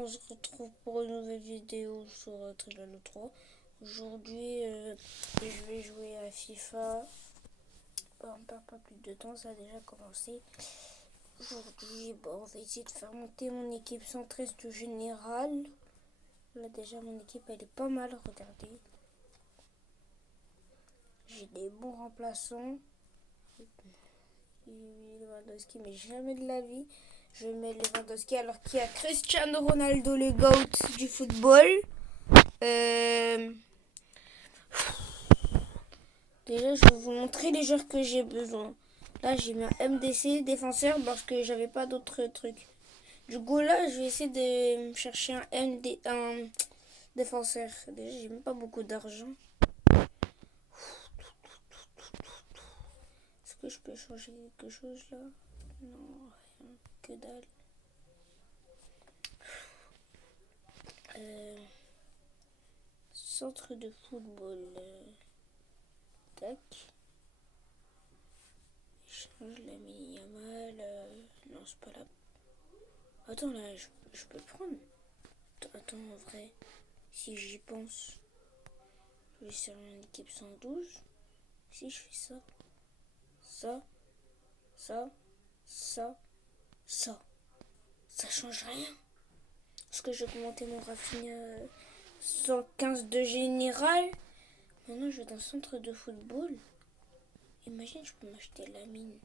On se retrouve pour une nouvelle vidéo sur Trivial 3. Aujourd'hui, je vais jouer à FIFA. On perd pas plus de temps, ça a déjà commencé. Aujourd'hui, on va essayer de faire monter mon équipe 113 du général. Là, déjà, mon équipe, elle est pas mal, regardez. J'ai des bons remplaçants. Lewandowski, mais jamais de la vie. Je mets Lewandowski alors qu'il y a Cristiano Ronaldo, le GOAT du football. Déjà, je vais vous montrer les joueurs que j'ai besoin. Là, j'ai mis un MDC défenseur parce que j'avais pas d'autres trucs. Du coup, là, je vais essayer de chercher un défenseur. Déjà, j'ai même pas beaucoup d'argent. Est-ce que je peux changer quelque chose là? Non, rien, que dalle. Centre de football. Tac. Change la mini Yamal. Non, c'est pas là. Attends, là, je peux prendre. Attends, en vrai, si j'y pense, je vais sur une équipe 112. Si je fais ça, ça change rien. Parce que j'ai augmenté mon Rafinha 115 de général. Maintenant, je vais dans le centre de football. Imagine, je peux m'acheter la mine.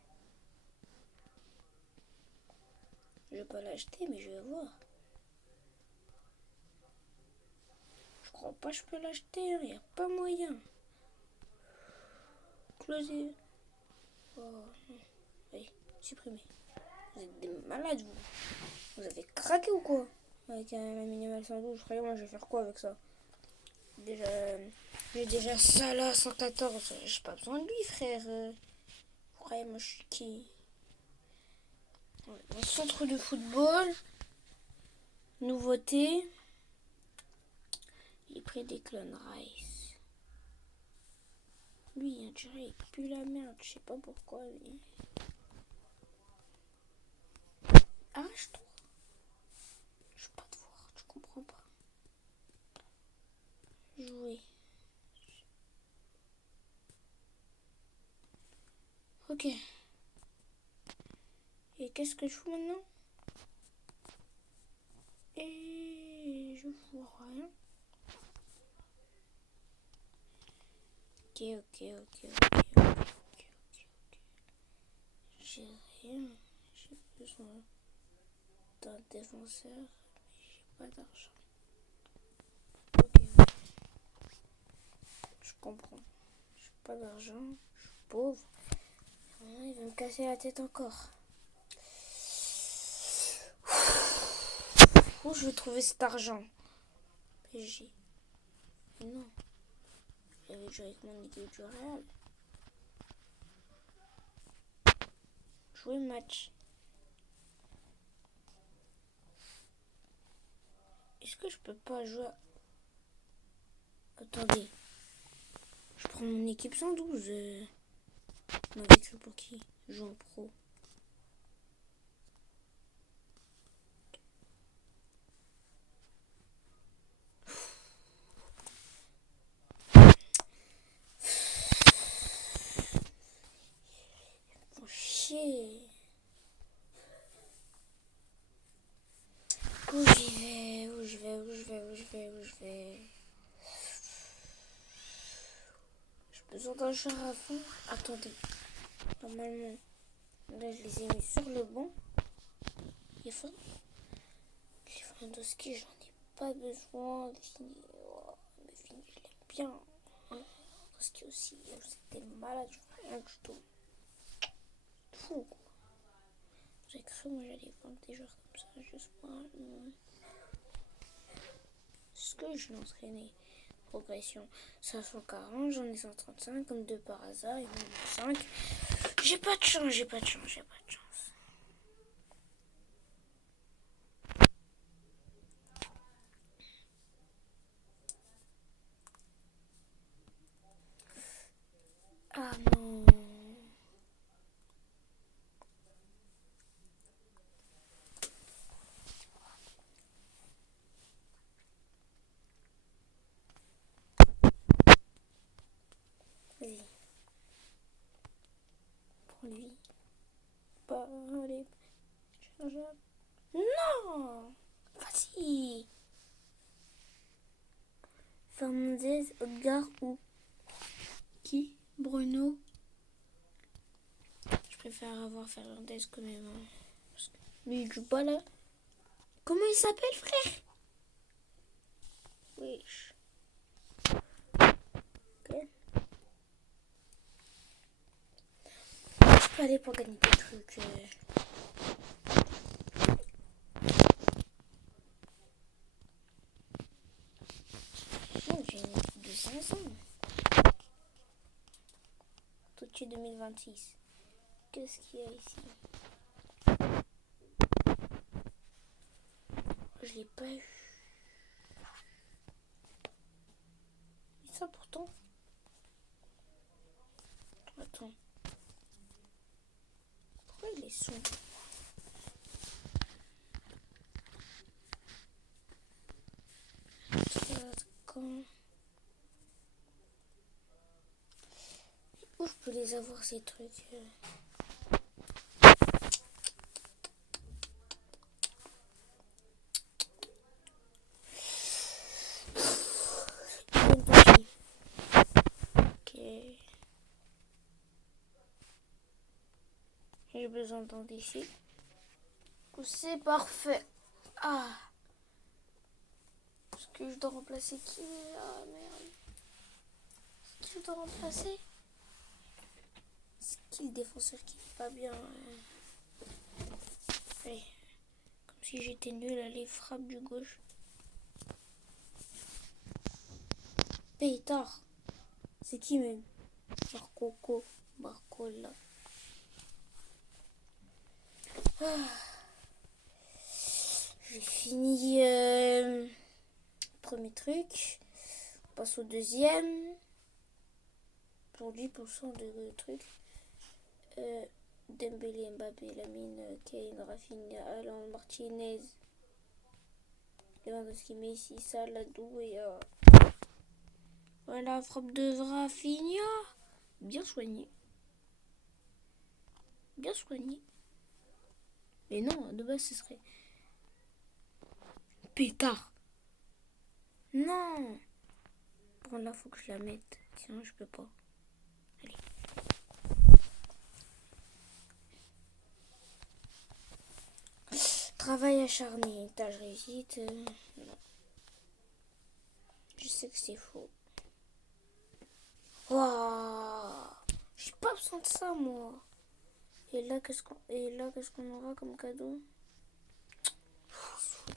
Je vais pas l'acheter, mais je vais voir. Je crois pas que je peux l'acheter, il n'y a pas moyen. Closer. Oh non. Allez, supprimer. Vous êtes des malades, vous. Vous avez craqué ou quoi? Avec la minimale 112, je croyais, moi je vais faire quoi avec ça? Déjà, j'ai déjà ça là, 114. J'ai pas besoin de lui, frère. Vous croyez, moi je suis qui? Dans le centre de football. Nouveauté. Il est près des Clone Rice. Lui, on dirait, il pue la merde. Je sais pas pourquoi, lui. Arrache-toi. Je peux pas te voir, tu comprends pas. Jouer. Ok. Et qu'est-ce que je fais maintenant? Et je vois rien. Ok. J'ai rien. J'ai besoin d'un défenseur, mais j'ai pas d'argent. Ok. Je comprends. J'ai pas d'argent. Je suis pauvre. Maintenant, il va me casser la tête encore. Où je vais trouver cet argent? PSG. Mais non. J'avais joué avec mon équipe du Real. Jouer match. Est-ce que je peux pas jouer? Attendez. Je prends mon équipe 112. Non, avec ça pour qui? Je joue en pro. Oh chier. Où je vais? J'ai besoin d'un joueur à fond. Attendez. Normalement, là, je les ai mis sur le banc. Lewandowski, j'en ai pas besoin. Fini. Oh, mais Fini, je l'aime bien. Lewandowski aussi, c'était malade, je vois rien du tout. Fou, quoi. J'ai cru, moi, j'allais vendre des joueurs comme ça, juste pour un. Est-ce que je l'entraînais? Progression 540, j'en ai 135 comme de par hasard, il m'en manque 5. J'ai pas de chance. Ah non. pas les chargeables. Non! Vas-y! Fernandez, Edgar ou qui? Bruno? Je préfère avoir Fernandez quand même. Hein. Parce que lui, il joue pas là. Comment il s'appelle, frère? Wesh. Ok. Je peux aller pour gagner des trucs. Non, j'ai une équipe de 500. Tout de suite 2026. Qu'est-ce qu'il y a ici? Je l'ai pas eu. Et ça pourtant. Attends. Pourquoi il est sombre? Quand... Où je peux les avoir ces trucs? Ok. J'ai besoin d'un défi. C'est parfait. Ah. Est-ce que je dois remplacer qui? Ah merde. Est-ce que je dois remplacer? C'est qui le défenseur qui n'est pas bien? Allez. Comme si j'étais nul à les frappes du gauche. Pétard. C'est qui même? Barcola. Ah. J'ai fini premier truc. On passe au deuxième. Pour 10% de trucs. Dembélé, Mbappé, Lamine, Kane, Rafinha, Alan, Martinez, Lewandowski, Messi, Salah, Doué. Voilà, frappe de Rafinha. Bien soigné. Bien soigné. Mais non, de base, ce serait... Pétard. Non. Bon, là, faut que je la mette. Sinon, je peux pas. Allez. Travail acharné. Tâche réussite. Non. Je sais que c'est faux. Waouh. J'ai pas besoin de ça, moi. Et là, qu'est-ce qu'on aura comme cadeau?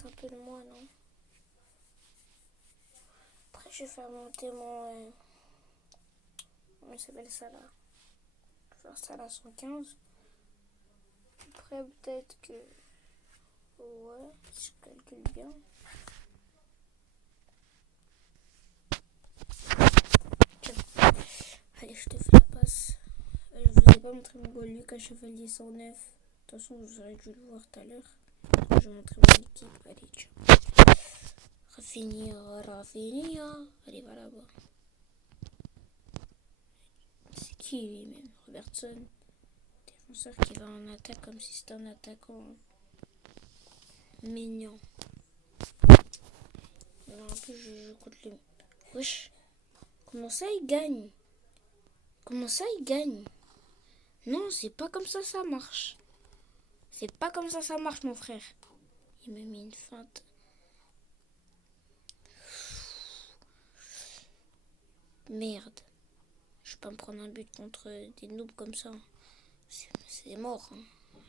Un peu de moi, non? Après, je vais faire monter mon... comment s'appelle ça, là? Je vais faire ça, là, 115. Après, peut-être que... ouais, si je calcule bien. Tiens. Allez, je te fais la passe. Je vous ai pas montré mon beau Lucas Chevalier 109. De toute façon, vous aurez dû le voir tout à l'heure. Je vais montrer mon équipe. Allez, tiens. Rafinha. Allez, va là-bas. C'est qui lui-même? Robertson. Défenseur qui va en attaque comme si c'était un attaquant mignon. Alors, en plus, je joue contre lui. Wesh. Comment ça, il gagne? Comment ça, il gagne? Non, c'est pas comme ça marche. C'est pas comme ça marche, mon frère. Il m'a mis une feinte. Merde. Je vais pas me prendre un but contre des noobs comme ça. C'est mort. Hein.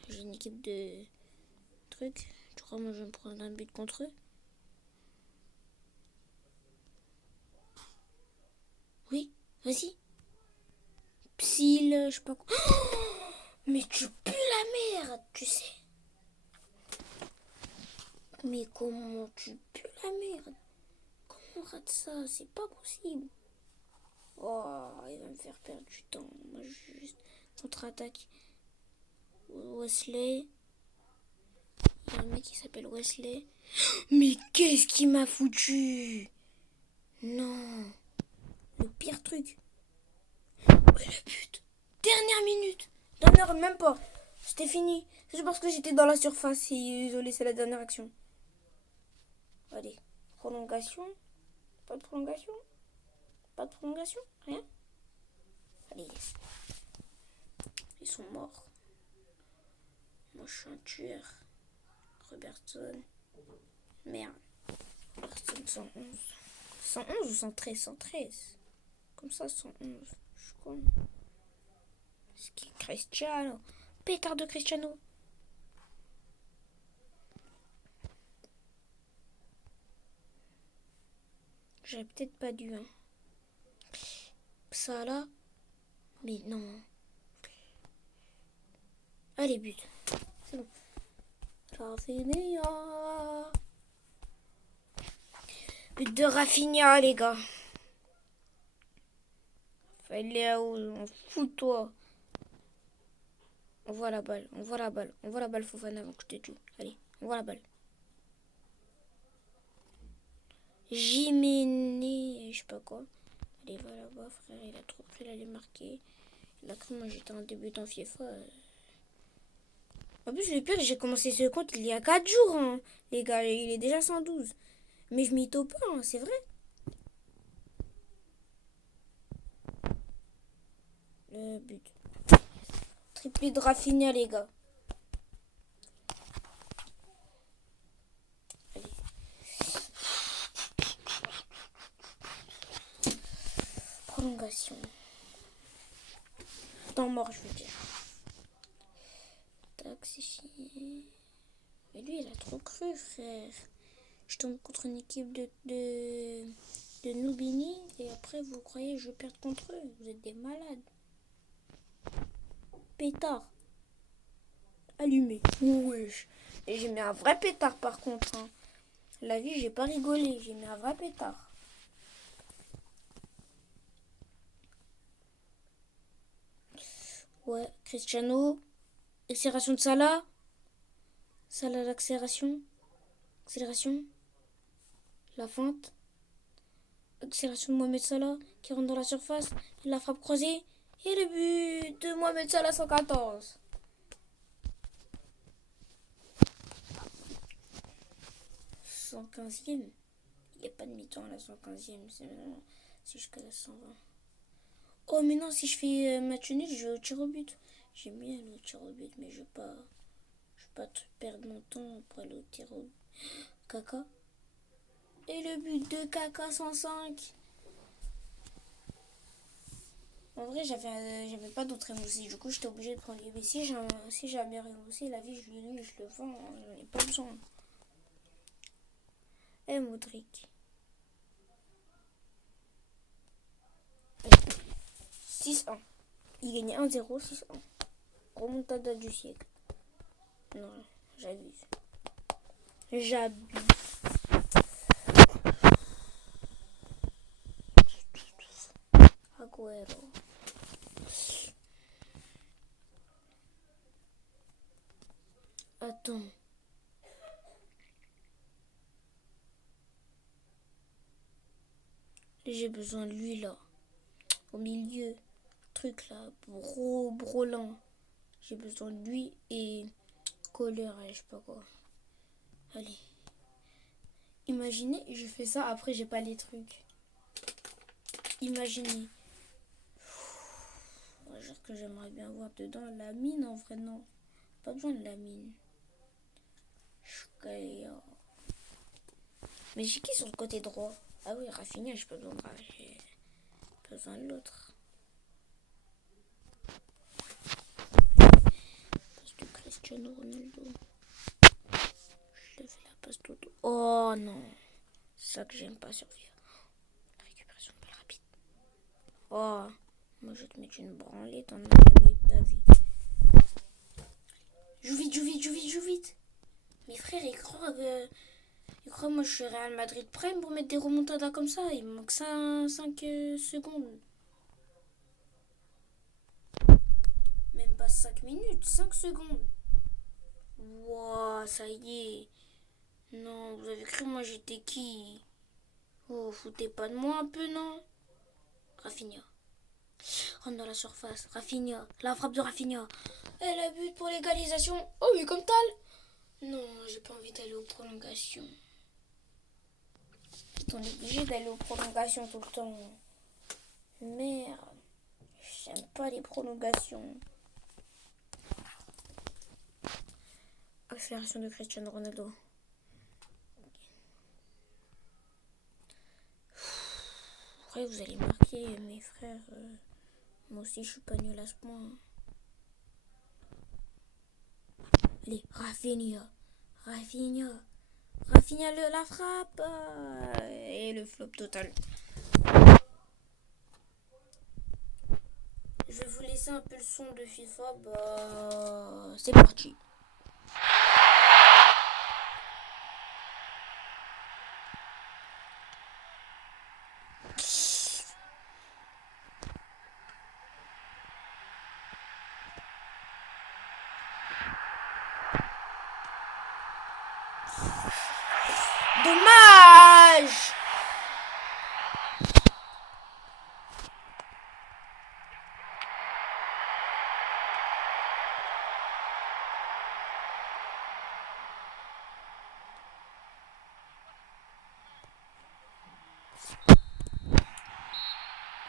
J'ai une équipe de trucs. Tu crois moi je vais me prendre un but contre eux? Oui, vas-y. Psyl, je sais pas quoi. Oh, mais tu pues la merde, tu sais. Mais comment tu pues la merde? Comment on rate ça? C'est pas possible. Oh, il va me faire perdre du temps. Moi, je juste contre-attaque. Wesley. Il y a un mec qui s'appelle Wesley. Mais qu'est-ce qu'il m'a foutu? Non. Le pire truc. Ouais, le but. Dernière minute. Dernière, même pas. C'était fini. C'est parce que j'étais dans la surface et ils ont laissé la dernière action. Allez, prolongation. Pas de prolongation. Pas de prolongation. Rien. Allez, yes. Ils sont morts. Moi, je suis un tueur. Robertson. Merde. Robertson 111. 111 ou 113? 113. Comme ça, 111. Je suis con. C'est qui? Cristiano. Pétard de Cristiano. J'aurais peut-être pas dû. Hein. Ça là. Mais non. Allez, but. C'est bon. Rafinha. But de Rafinha, les gars. Fallait on fout toi. On voit la balle, on voit la balle, on voit la balle Fofana avant que je te tue. Allez, on voit la balle. Jiménez, je sais pas quoi. Allez, va là-bas, frère, il a trop pris, il allait marquer. Il a cru, moi j'étais un débutant FIFA. En plus, le pire, j'ai commencé ce compte il y a 4 jours, hein. Les gars, il est déjà 112. Mais je m'y taupe pas, hein, c'est vrai. Le but. Triplé de Rafinha, les gars. Allez. Prolongation. Temps mort, je veux dire. Tac, c'est fini. Mais lui, il a trop cru, frère. Je tombe contre une équipe de Noubini et après, vous croyez que je vais perdre contre eux. Vous êtes des malades. Pétard. Allumé. Wesh. Et j'ai mis un vrai pétard par contre. Hein. La vie, j'ai pas rigolé. J'ai mis un vrai pétard. Ouais, Cristiano. Accélération de Salah. Salah, l'accélération. Accélération. La feinte. Accélération de Mohamed Salah qui rentre dans la surface. La frappe croisée. Et le but de Mohamed Salah 114. 115e. Il n'y a pas de mi-temps à la 115e. C'est jusqu'à la 120. Oh, mais non, si je fais match nul, je vais au tir au but. J'aime bien aller au tir au but, mais je vais pas perdre mon temps pour aller au tir au but. Kaka. Et le but de Kaka 105. En vrai, j'avais pas d'autres émoussis. Du coup, j'étais obligée de prendre les. Mais si j'ai un meilleur émoussi, la vie, je le vends. J'en ai pas besoin. Et Modric. 6-1. Il gagnait 1-0, 6-1. Remontada du siècle. Non, j'abuse. J'abuse. Agüero. Attends. J'ai besoin de lui là. Au milieu. Truc là. Brolant. J'ai besoin de lui et Kohler, je sais pas quoi. Allez. Imaginez, je fais ça, après j'ai pas les trucs. Imaginez. Genre que j'aimerais bien voir dedans la mine en vrai, non. Pas besoin de la mine. Mais j'ai qui sur le côté droit? Ah oui, Rafinha, j'ai pas besoin de j'ai pas besoin de l'autre. Passe de Cristiano Ronaldo. Je le fais la passe d'auto. Oh non. C'est ça que j'aime pas sur FIFA. Récupération de balle rapide. Oh. Moi je vais te mettre une branlée, t'en as jamais eu de ta vie. Joue vite. Mes frères, ils croient que. Ils croient que moi je suis Real Madrid Prime pour mettre des remontadas comme ça. Il me manque 5 secondes. Même pas 5 minutes, 5 secondes. Wouah, ça y est. Non, vous avez cru moi j'étais qui? Oh, foutez pas de moi un peu, non? Rafinha. Rentre dans la surface. Rafinha. La frappe de Rafinha. Elle a but pour l'égalisation. Oh, mais comme tal. Non, j'ai pas envie d'aller aux prolongations. On est obligé d'aller aux prolongations tout le temps. Merde. J'aime pas les prolongations. Accélération de Cristiano Ronaldo. Après, vous allez marquer, mes frères. Moi aussi, je suis pas nul à ce point. Allez, Rafinha. Rafinha. Rafinha, la frappe. Et le flop total. Je vais vous laisser un peu le son de FIFA. C'est parti. Dommage.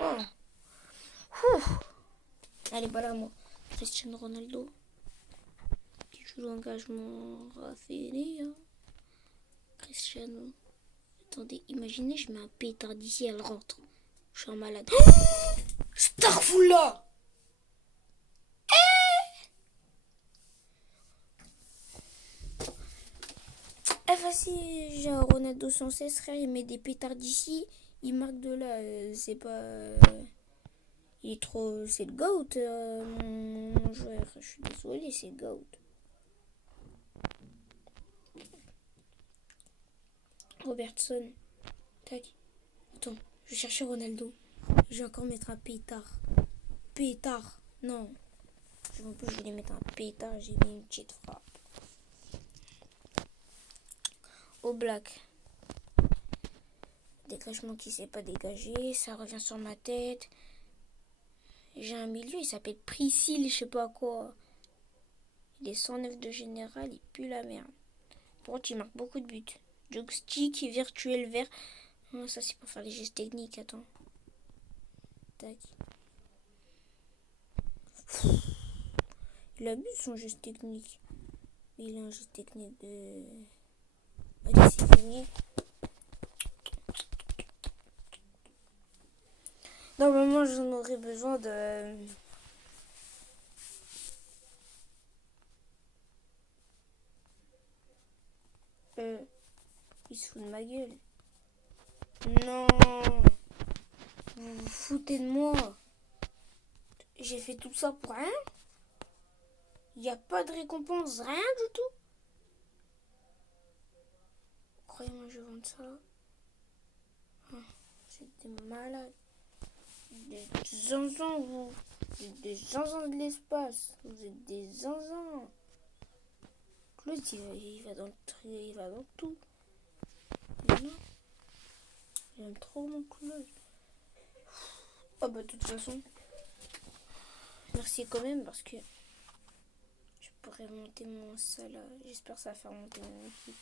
Oh. Allez, voilà moi. Cristiano Ronaldo. Qui joue l'engagement. Rafinha. Cristiano. Attendez, imaginez, je mets un pétard d'ici, elle rentre. Je suis un malade. Oh, Starfoula. Facile, j'ai un Ronaldo sans cesse, frère, il met des pétards d'ici, il marque de là, c'est pas... il est trop... c'est le GOAT, mon joueur, je suis désolé, c'est le GOAT. Robertson, tac, attends, je vais chercher Ronaldo, je vais encore mettre un pétard, non, en plus je voulais mettre un pétard, j'ai mis une petite frappe. Au black. Dégagement qui s'est pas dégagé, ça revient sur ma tête. J'ai un milieu, il s'appelle Priscille, je sais pas quoi. Il est 109 de général, il pue la merde. Par contre, il marque beaucoup de buts. Joystick, virtuel vert. Oh, ça, c'est pour faire les gestes techniques, attends. Tac. Il abuse son geste technique. Il a un geste technique de... Allez, c'est fini. Normalement, j'en aurais besoin de... Il se fout de ma gueule. Non. Vous vous foutez de moi. J'ai fait tout ça pour rien. Il n'y a pas de récompense, rien du tout. Croyez-moi, je vends ça. C'est des malades. Des zinzins, vous. Des zinzins de l'espace. Vous êtes des zinzins. Claude, il va dans tout. Non. J'aime trop mon Claude. Oh bah de toute façon. Merci quand même parce que je pourrais monter mon salle. J'espère que ça va faire monter mon équipe.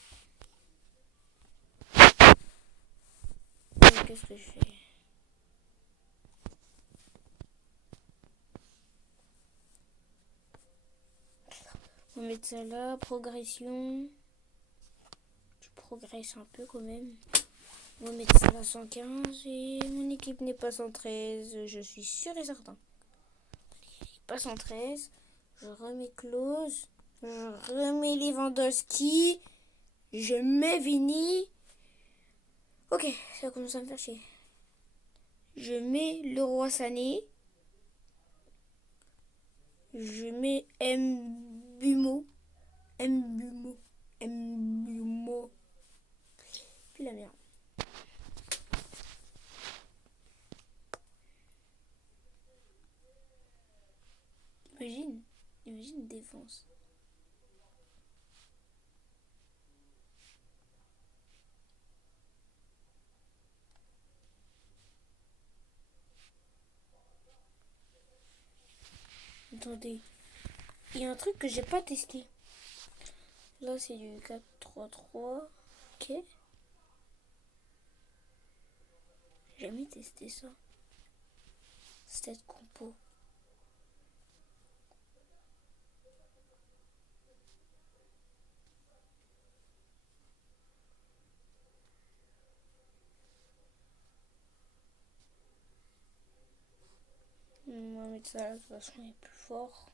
Qu'est-ce que je fais? On va mettre ça là, progression. Je progresse un peu quand même. On va mettre ça à 115 et mon équipe n'est pas 113, je suis sûr et certain. Pas 113. Je remets Klose. Je remets Lewandowski. Je mets Vini. Ok, ça commence à me faire chier. Je mets Leroy Sané. Je mets Mbumo. Puis la merde. Imagine défense. Attendez. Il y a un truc que j'ai pas testé. Là, c'est du 4-3-3. Ok. J'ai jamais testé ça. Cette compo. On va mettre ça là, de toute façon, il est plus fort.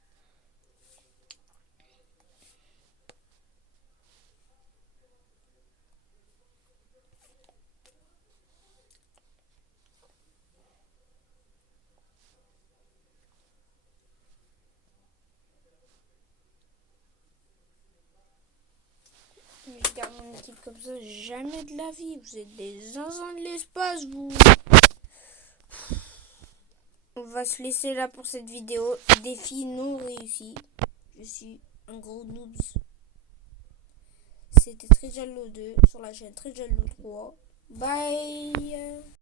Je garde mon équipe comme ça, jamais de la vie. Vous êtes des zinzins de l'espace, vous. On va se laisser là pour cette vidéo. Défi non réussi. Je suis un gros noobs. C'était Très Jallo 2 sur la chaîne Très Jallo 3. Bye.